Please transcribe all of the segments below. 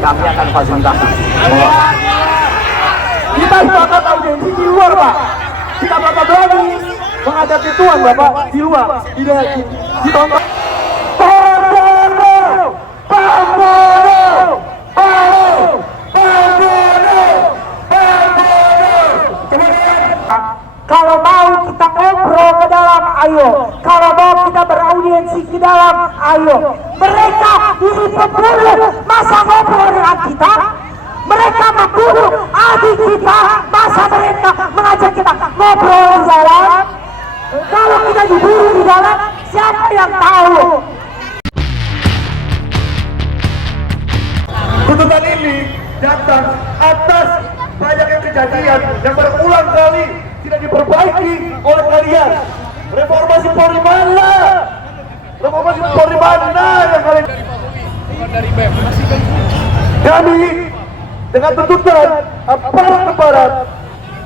kami akan fasilitasi. Kita sepakat audiensi di luar, Pak. Jika Bapak berani menghadapi Tuhan, Bapak di luar, tidak ditonton. Kalau mau kita ngobrol ke dalam, ayo. Kalau mau kita beraudiensi ke dalam, ayo. Mereka ini pembunuh, masa ngobrol dengan kita? Mereka membunuh adik kita, masa mereka mengajak kita ngobrol di dalam? Kalau kita dibunuh di dalam, siapa yang tahu? Tuntutan ini datang atas banyaknya kejadian yang berulang kali tidak diperbaiki oleh kalian. Reformasi Polri mana? Reformasi Polri mana yang kalian? Kami dengan tuntutan aparat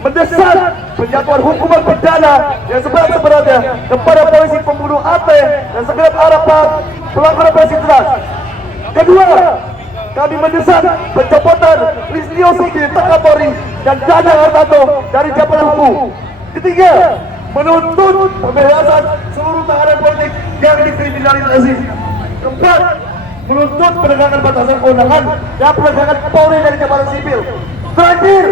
mendesak penjatuhan hukuman pidana yang seberat-beratnya kepada polisi pembunuh AP dan segenap Arapat pelanggar operasi jelas. Kedua, kami mendesak pencopotan Listio Sigit Kapolri dan Dana Hartanto dari jabatan hukum. Ketiga, menuntut pembebasan seluruh tahanan politik yang dikriminalisasi. Keempat, menuntut penegakan batasan kewenangan dan penegakan Polri dari jabatan sipil. Terakhir,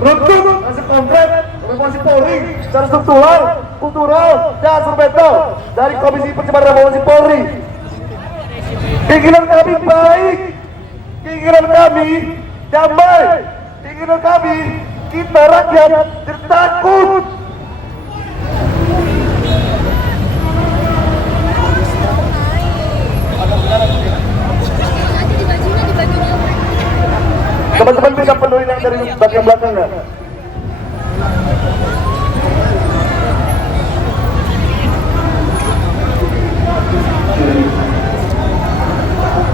menuntut hasil konkret reformasi Polri secara struktural, kultural, dan instrumental dari Komisi Percepatan Reformasi Polri. Keinginan kami baik, keinginan kami damai, keinginan kami kita rakyat tertakut. Teman-teman bisa penuhin yang dari bagian belakang nggak?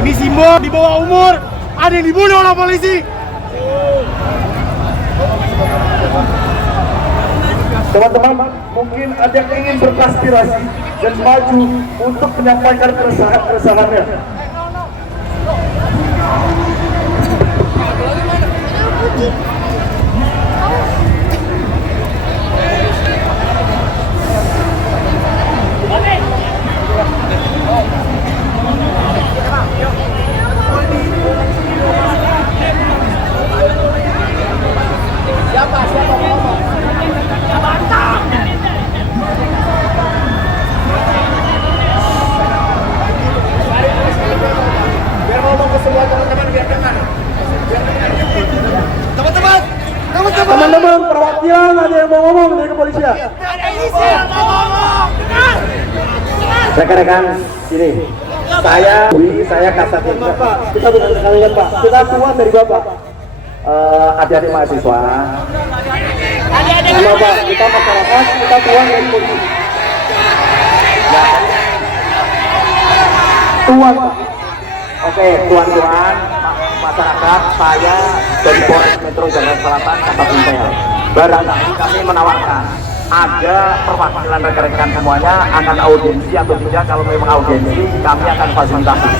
Ini Simbo di bawah umur, ada yang dibunuh oleh polisi. Teman-teman, mungkin ada yang ingin beraspirasi dan maju untuk menyampaikan keresahannya. Teman-teman, perwakilan ada yang mau ngomong dari kepolisian? Ada isi yang mau ngomong. Rekan-rekan, sini. Saya Kasat Bapak, kita bukan kalian Pak, kita tua dari Bapak. adik-adik mahasiswa. Bapak, kita masyarakat, kita tua dari polisi. Tuan Pak. Oke, tuan-tuan, masyarakat, saya dari Polres Metro Jakarta Selatan, Kata Impel. Barangkali kami menawarkan ada perwakilan rekan-rekan semuanya akan audiensi atau tidak. Kalau memang audiensi, kami akan fasilitasi.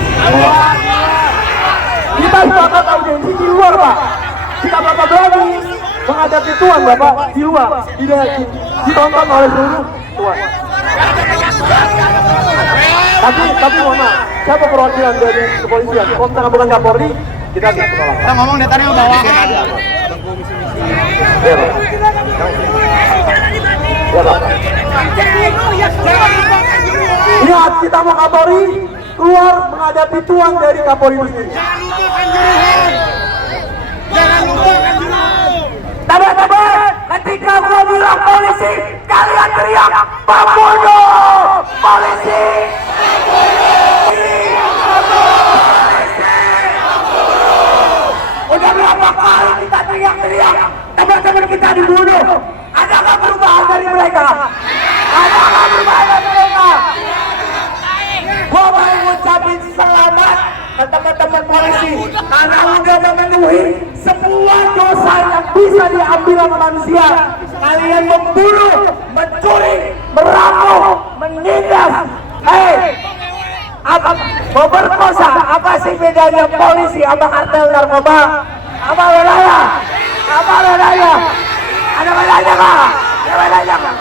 Kita sepakat audiensi di luar Pak. Jika Bapak berani menghadapi Tuan Bapak di luar, tidak ditonton oleh seluruh Tuan. Tapi mohon maaf, siapa perwakilan dari kepolisian? Kalau misalkan bukan Kapolri, kita bisa menolak. Kita ngomong dari tadi bawa. Ya Pak. Ya Pak. Lihat, kita mau Kapolri keluar menghadapi Tuan dari Kapolri itu sendiri. Jangan lupa Kanjuruhan. Teman-teman, ketika gua bilang polisi, kalian teriak pembunuh polisi. Udah berapa kali kita teriak-teriak, teman-teman kita dibunuh. Adakah perubahan dari mereka? Adakah perubahan dari mereka? Gua mau ngucapin selamat ke teman-teman polisi karena udah memenuhi semua dosa yang bisa diambil oleh manusia. Kalian membunuh, mencuri, merampok, menindas. Hei, mau berkosa. Apa sih bedanya polisi sama kartel narkoba? Apa bedanya? Apa bedanya? Ada bedanya nggak? Ada bedanya nggak?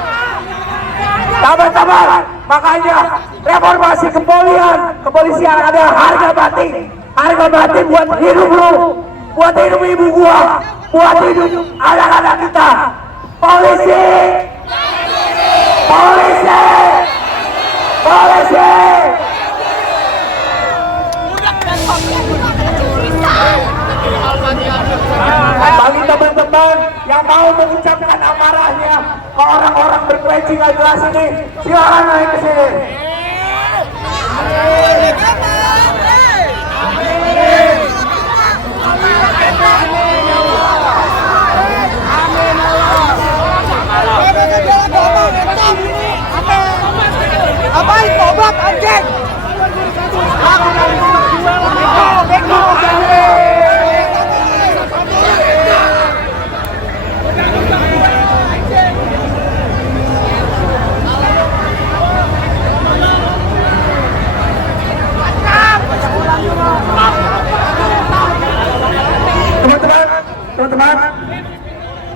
Teman-teman, makanya reformasi kepolisian ada harga batin buat hidup lu, buat hidup ibu gua, buat hidup anak-anak kita. Polisi, polisi, polisi. Bagi teman-teman yang mau mengucapkan amarahnya ke orang-orang berpeci nggak jelas ini, silakan naik ke sini. Apain goblok anjing?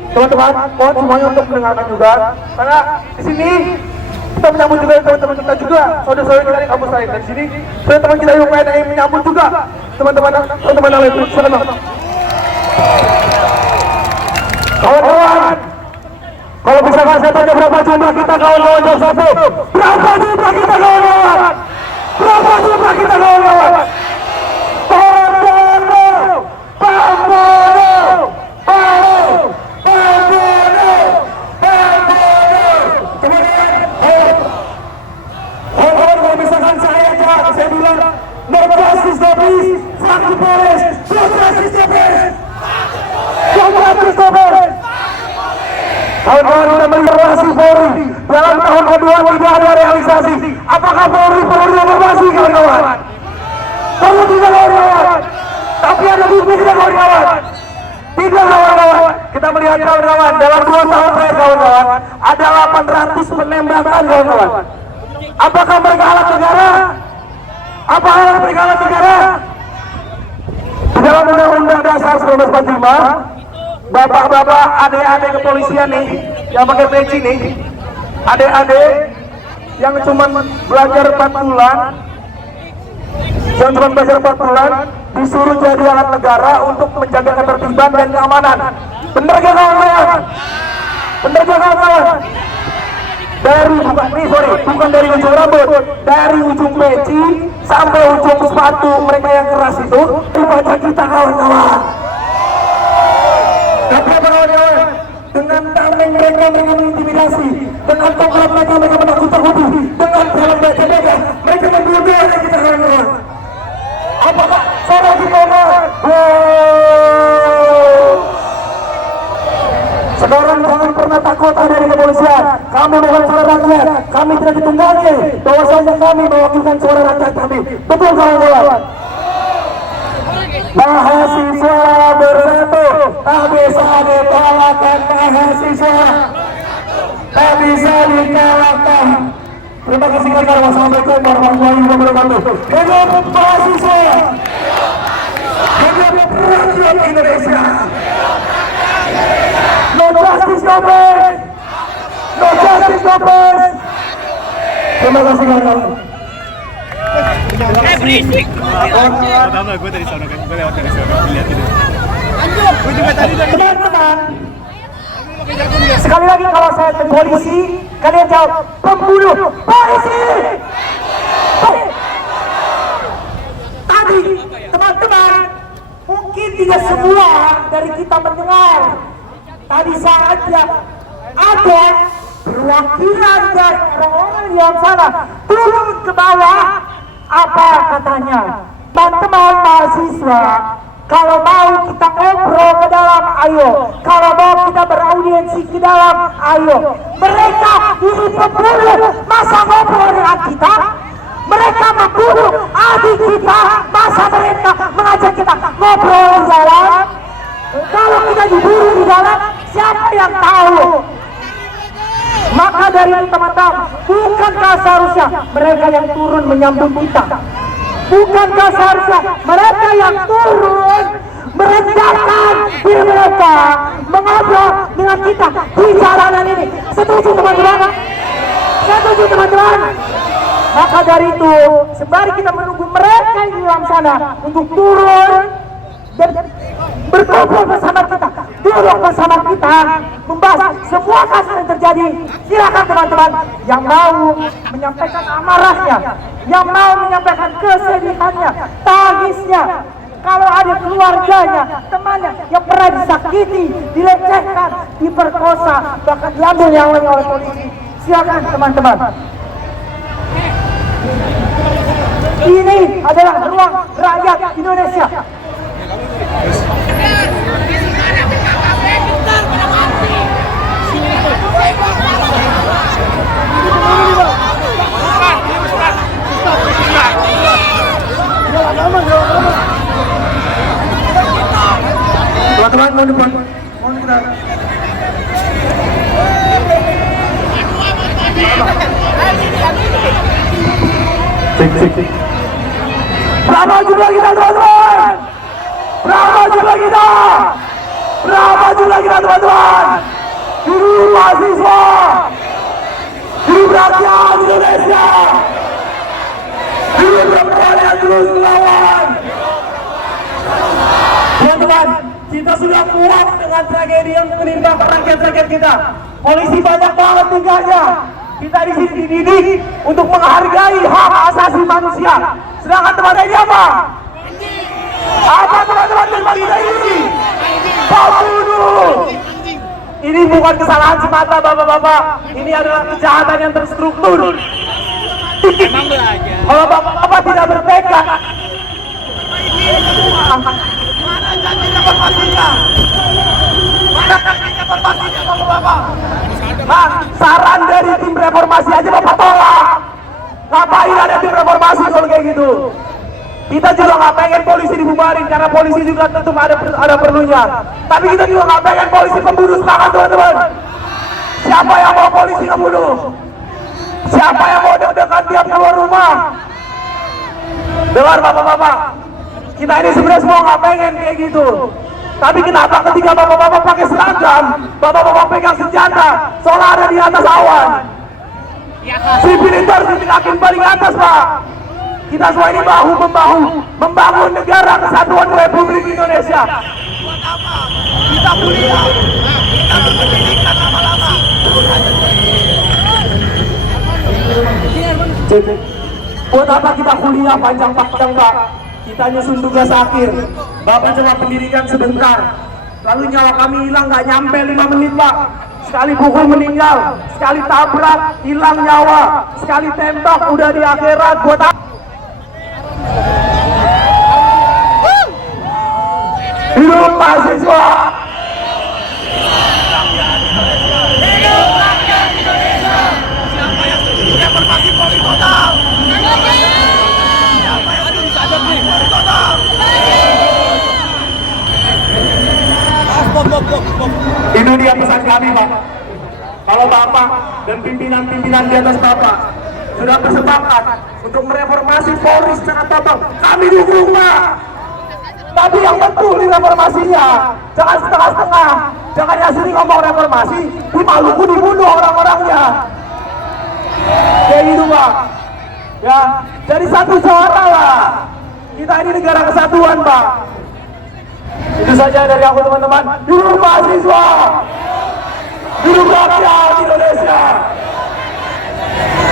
Teman-teman, mohon semuanya untuk mendengarkan juga, karena di sini kita menyambut juga teman-teman kita juga, saudara-saudara kita di kampus lain. Dan di sini teman-teman kita yang UPNI menyambut juga teman-teman yang lain. Silakan. Kawan-kawan, kalau misalkan saya tanya berapa jumlah kita kawan-kawan jawab satu. Berapa jumlah kita kawan-kawan? Berapa jumlah kita kawan-kawan? Kawan-kawan kita melihat Polri dalam tahun kedua tidak ada realisasi. Apakah Polri perlu reformasi kawan-kawan? Perlu tidak kawan-kawan? Tapi ada bukti tidak kawan-kawan? Tidak kawan-kawan. Kita melihat kawan-kawan dalam 2 tahun terakhir kawan-kawan ada 800 penembakan kawan-kawan. Apakah mereka alat negara? Apakah mereka alat negara? Dalam Undang-Undang Dasar 1945, bapak-bapak, adik-adik kepolisian nih, yang pakai peci nih, adik-adik yang cuma belajar 4 bulan, disuruh jadi alat negara untuk menjaga ketertiban dan keamanan. Bener gak kawan-kawan? Bener gak kawan-kawan? Bukan dari ujung rambut, dari ujung peci sampai ujung sepatu mereka yang keras itu dibaca kita kawan-kawan. Tapi apa kawan-kawan? Dengan tameng mereka mengintimidasi, dengan tongkat mereka menakut-takuti, dengan jalan baca-baca mereka membunuh anak kita kawan-kawan. Apakah suara kita kawan? Sekarang jangan pernah takut dari kepolisian. Kami bukan suara rakyat, kami tidak ditunggangi. Bahwasanya kami mewakilkan suara rakyat kami. Betul kawan-kawan? Mahasiswa bersatu, tak bisa dikalahkan mahasiswa, tak bisa dikalahkan. Terima kasih kawan-kawan. Wassalamualaikum warahmatullahi wabarakatuh. Hidup mahasiswa, hidup rakyat Indonesia. No justice, no peace. No justice, no peace. Terima kasih kawan-kawan. Berisik. Pertama gue dari sana kan, gue lewat dari sana, lihat itu. Gue juga tadi dari Teman-teman, sekali lagi kalau saya ke polisi, kalian jawab pembunuh. Polisi. Tadi teman-teman, mungkin tidak semua dari kita mendengar. Tadi saja ada perwakilan dari orang-orang yang sana turun ke bawah. Apa katanya? Teman-teman mahasiswa, kalau mau kita ngobrol ke dalam, ayo. Kalau mau kita beraudiensi ke dalam, ayo. Mereka ini pembunuh, masa ngobrol dengan kita? Mereka membunuh adik kita, masa mereka mengajak kita ngobrol di dalam? Kalau kita dibunuh di dalam, siapa yang tahu? Maka dari teman-teman, bukankah seharusnya mereka yang turun menyambut kita? Bukankah seharusnya mereka yang turun merendahkan diri mereka, mengobrol dengan kita di jalanan ini? Setuju teman-teman? Setuju teman-teman? Maka dari itu, sembari kita menunggu mereka yang di dalam sana untuk turun dan berkumpul bersama kita, duduk bersama kita, membahas semua kasus yang terjadi. Silakan teman-teman yang mau menyampaikan amarahnya, yang mau menyampaikan kesedihannya, tangisnya. Kalau ada keluarganya, temannya yang pernah disakiti, dilecehkan, diperkosa, bahkan diambil nyawanya oleh polisi, silakan teman-teman. Ini adalah ruang rakyat Indonesia. Teman-teman mau depan, mau kita. Cek. Berapa jumlah kita teman-teman? Berapa jumlah kita? Berapa jumlah kita teman-teman? Hidup mahasiswa, hidup rakyat Indonesia, hidup perempuan yang terus melawan. Teman-teman, kita sudah kuat dengan tragedi yang menimpa rakyat-rakyat kita. Polisi banyak banget tinggalnya. Kita di sini dididik untuk menghargai hak asasi manusia. Sedangkan teman-teman ini apa? Apa teman-teman tempat kita ini? Pembunuh. Ini bukan kesalahan semata bapak-bapak. Ini adalah kejahatan yang terstruktur. Kalau bapak-bapak tidak bertekad, mana janji reformasinya? Mana janji reformasinya bapak-bapak? Nah, saran dari tim reformasi aja bapak tolak. Ngapain ada tim reformasi kalau kayak gitu? Kita juga nggak pengen polisi dibubarin karena polisi juga tentu ada perlunya. Tapi kita juga nggak pengen polisi pembunuh semangat teman-teman. Siapa yang mau polisi ngebunuh? Siapa yang mau deg-degan tiap keluar rumah? Dengar bapak-bapak, kita ini sebenarnya semua nggak pengen kayak gitu. Tapi kenapa ketika bapak-bapak pakai seragam, bapak-bapak pegang senjata, seolah ada di atas awan? Sipil itu harus ditegakkan paling atas, Pak. Kita semua ini bahu-membahu membangun negara kesatuan Republik Indonesia. Buat apa? Kita kuliah, kita berpendidikan lama-lama. Buat apa kita kuliah panjang-panjang, Pak? Kita nyusun tugas akhir. Bapak cuma pendidikan sebentar, lalu nyawa kami hilang nggak nyampe 5 menit, Pak. Sekali pukul meninggal, sekali tabrak hilang nyawa, sekali tembak udah di akhirat. Buat apa? Hidup mahasiswa! Hidup rakyat Indonesia! Siapa yang setuju reformasi Polri total? Siapa yang setuju Polri total? Itu dia pesan kami, Pak. Kalau Bapak dan pimpinan-pimpinan di atas Bapak sudah bersepakat untuk mereformasi Polri secara total, kami dukung, Pak. Tapi yang betul di reformasinya, jangan setengah-setengah. Jangan yang sini ngomong reformasi, di Maluku dibunuh orang-orangnya. Kayak gitu, Pak. Ya, jadi satu suara lah. Kita ini negara kesatuan, Pak. Itu saja dari aku, teman-teman. Hidup mahasiswa, hidup rakyat Indonesia,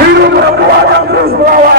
hidup perempuan yang terus melawan.